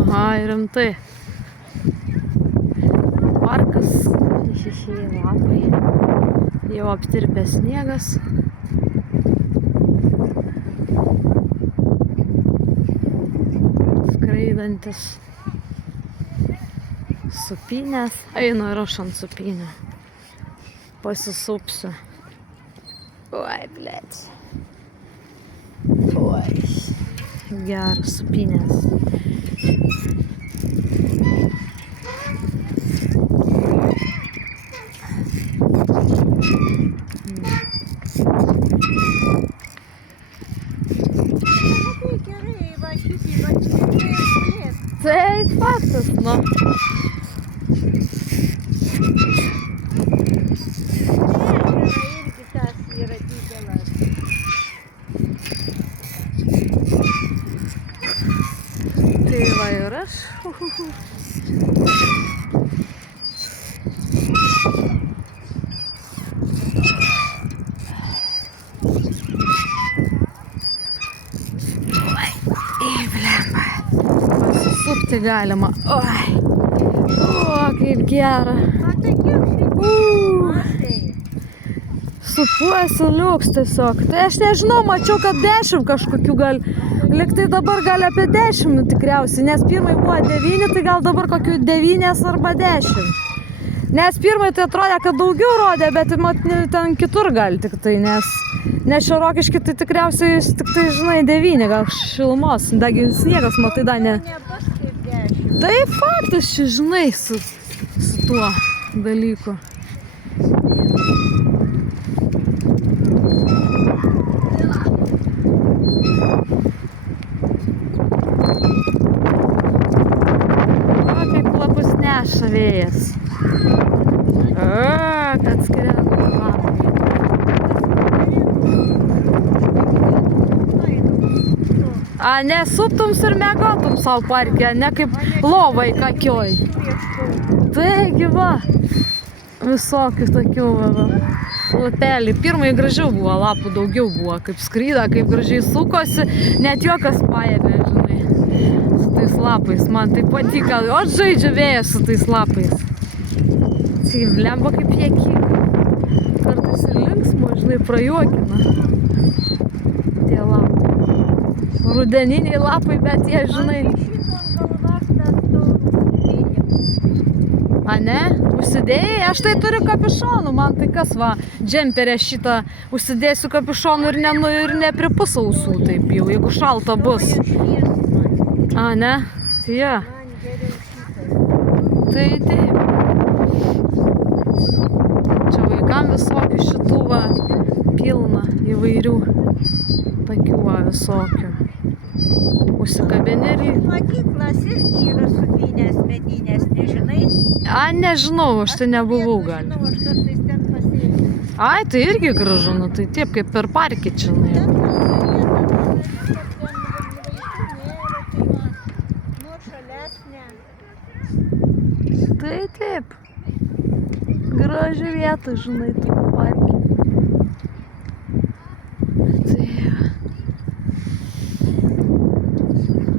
Aha, rimtai. Parkas, lapai. Jau aptirpęs sniegas. Skraidantis supynės. Einu ir aš ant supynių. Pasisupsiu. Oi, blėt. Oi. Geras supynės. Tai faktas, nu. Tai va ir aš. Pasisupti galima. Oi. O, kaip gera. Supuosi liuks tiesiog. Tai aš nežinau, mačiau, kad 10 kažkokių gal. Liktai dabar gal apie 10 tikriausiai, nes pirmai buvo 9, tai gal dabar kokių 9 arba 10. Nes pirmai tai atrodė, kad daugiau rodė, bet ten kitur gal tik tai, nes čia Rokišky tai tikriausiai tik tai, žinai, 9 gal šilumos, dagi sniegas, matai, da ne. Tai faktas čia, žinai, su tuo dalyku. O, kaip lapus neša vėjas. O, kad skrenda lapai. A, ne, suptums ir mėgotum savo parke, ne kaip lovai kakioj. Taigi va, visokių tokių lapelių. Pirmai gražiau buvo, lapų daugiau buvo, kaip skryda, kaip gražiai sukosi, net juokas paėmė, žinai, su tais lapais. Man tai patiko, o žaidžia vėjas su tais lapais. Tai lemba kaip jėkinga. Kartais ir linksmo, žinai, prajuokina tie lapai. Rudeniniai lapai, bet jie, žinai. A ne? Užsidėjai? Aš tai turiu kapišonų, man tai kas va, džemperė šitą užsidėsiu kapišonų ir nepripus ausų taip jau, jeigu šalta bus. A ne? Tai ja. Tai taip. Čia vaikam visokių šitų va pilna įvairių tokių va visokių. Užsikabini ir... Mokyklas irgi yra supynės medinės, nežinai? A, nežinau, aš tai nebuvau gal. Nežinau, aš kartais ten pasėdžiu. Ai, tai irgi gražu, nu tai taip kaip per parkį čia, žinai. Tai taip. Graži vieta, žinai, taip parkį.